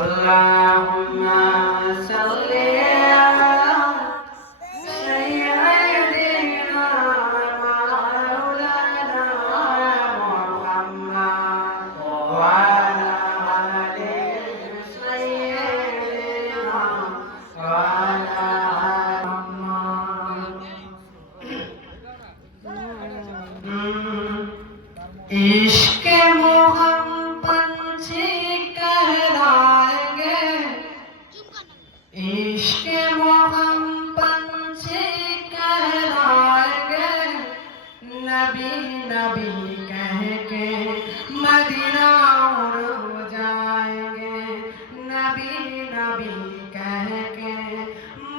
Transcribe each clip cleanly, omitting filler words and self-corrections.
Allahumma salli ala sayyidina maulana Muhammad wa ala ali sayyidina wa ala Muhammad. इश्क़ मोहब्बत पंछी कहलाएंगे, इश्क़ मोहब्बत पंछी कहलाएंगे, नबी नबी कह के मदीना उड़ जाएंगे, नबी नबी कह के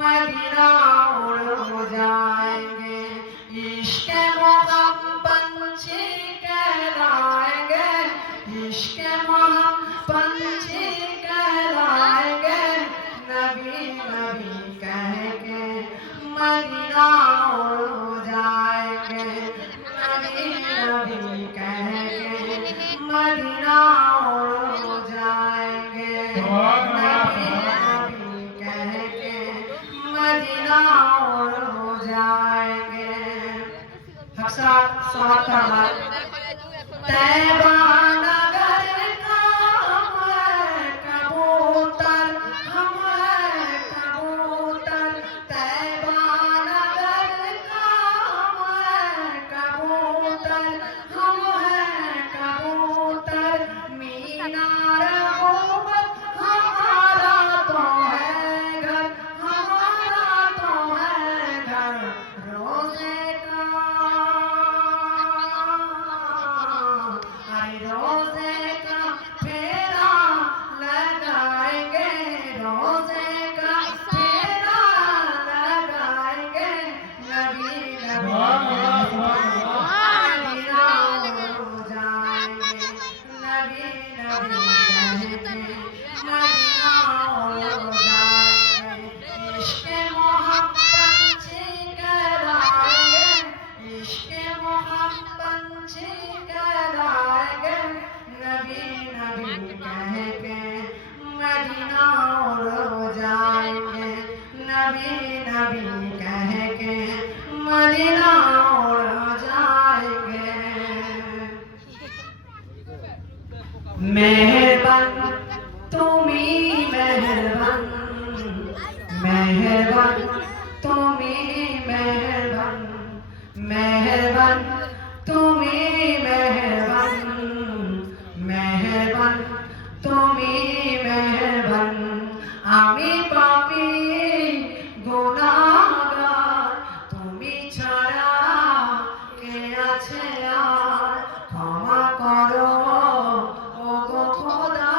मदीना उड़ जाएंगे। इश्क़ मोहब्बत पंछी कहलाएंगे, इश्क़ मोहब्बत पंछी कहलाएंगे, नबी नबी कह के मदीना उड़ जाएंगे, नबी नबी कह के मदीना उड़ जाएंगे, नबी नबी कह के मदीना उड़ जाएंगे। अक्सर स्वागत तैबा नगर का कबूतर, हम कबूतर, तैबा नगर का कबूतर, हम कबूतर, मीनार मोहब्बत हमारा तो है घर, हमारा तो है घर, रोज़े का रोज़े का फेरा लगाएंगे, रोज़े का फेरा लगाएंगे, नबी नबी मदीना उड़ जाएंगे, नबी नबी मदीना उड़ जाएंगे। इश्क़ मोहब्बत पंछी कहलाएंगे, इश्क़ मोहब्बत पंछी कहलाएंगे, नबी नबी कह के मदीना उड़ जाएंगे, नबी नबी कह के मदीना उड़ जाएंगे। मेहरबान तुमी मेहरबान, मेहरबान तुमी मेहरबान, मेहरबान तुमी मेहरबान, मेहरबान तुमी मेहरबान। आमी पापी गुनाहगार, तुमी छाड़ा के आछे आर, क्षमा करो ओगो खोदा,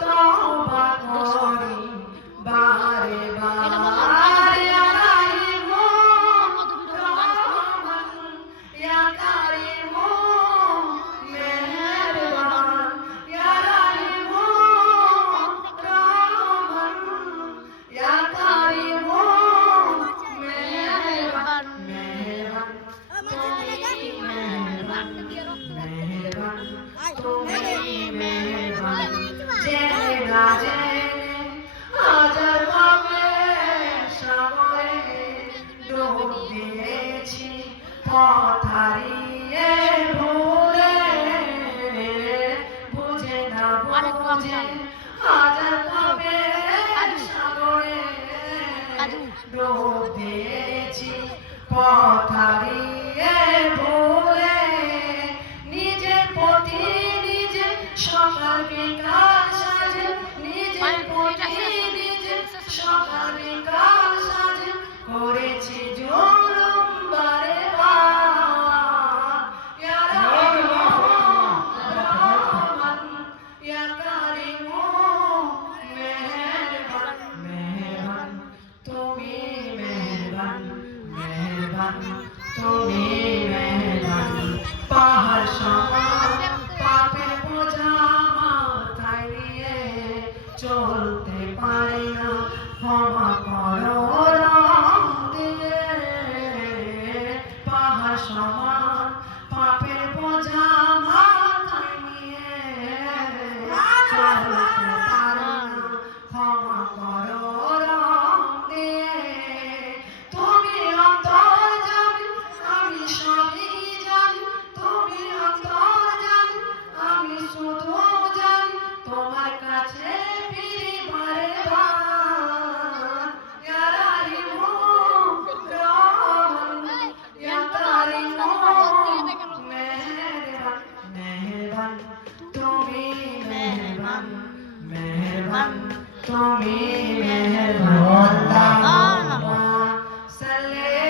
तौबा करी बारे बार, या रहीम रहमान, या करीम मेहरबान, या रहीम रहमान, या करीम मेहरबान, मेहरबान मेहरबान तुमी मेहरबान। জেনে না জেনে হাজার পাপে সাগরে ডুব দিয়েছি, পথ হারিয়ে ভুলে, বুঝে না বুঝে হাজার পাপে সাগরে ডুব দিয়েছি, পথ হারিয়ে ভুলে, নিজের প্রতি নিজে সকাল বিকাল সাজে, নিজের প্রতি নিজে সকাল বিকাল সাজে, করেছি জুলুম বারে বার, ইয়া রহমান ইয়া করিম মেহরবান, মেহরবান তুমি মেহরবান, মেহরবান তুমি